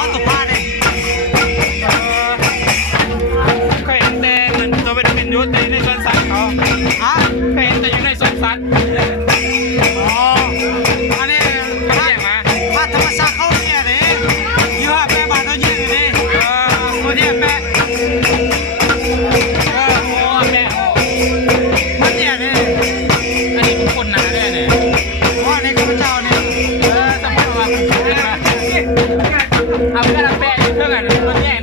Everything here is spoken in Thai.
อนตกปลาเลยเคยเห็นแต่เหมือนตัวเป็นยุทธในสวนสัตว์เขา ฮะ เคยเห็นแต่อยู่ในสวนสัตว์ อ๋ออันนี้ ไม่ใช่มา ว่าธรรมชาติเขาเนี่ยดิยี่ห้อแม่บ้านเขายืนดิตัวเนี่ยแม่ โอ้แม่โอ้ มันเนี่ยดิ อันนี้เป็นคนหนาด้วยเนี่ย ว่าในข้าพเจ้าเนี่ย สมมติว่าเอากระแปะอยู่เท่ากันตัวแย่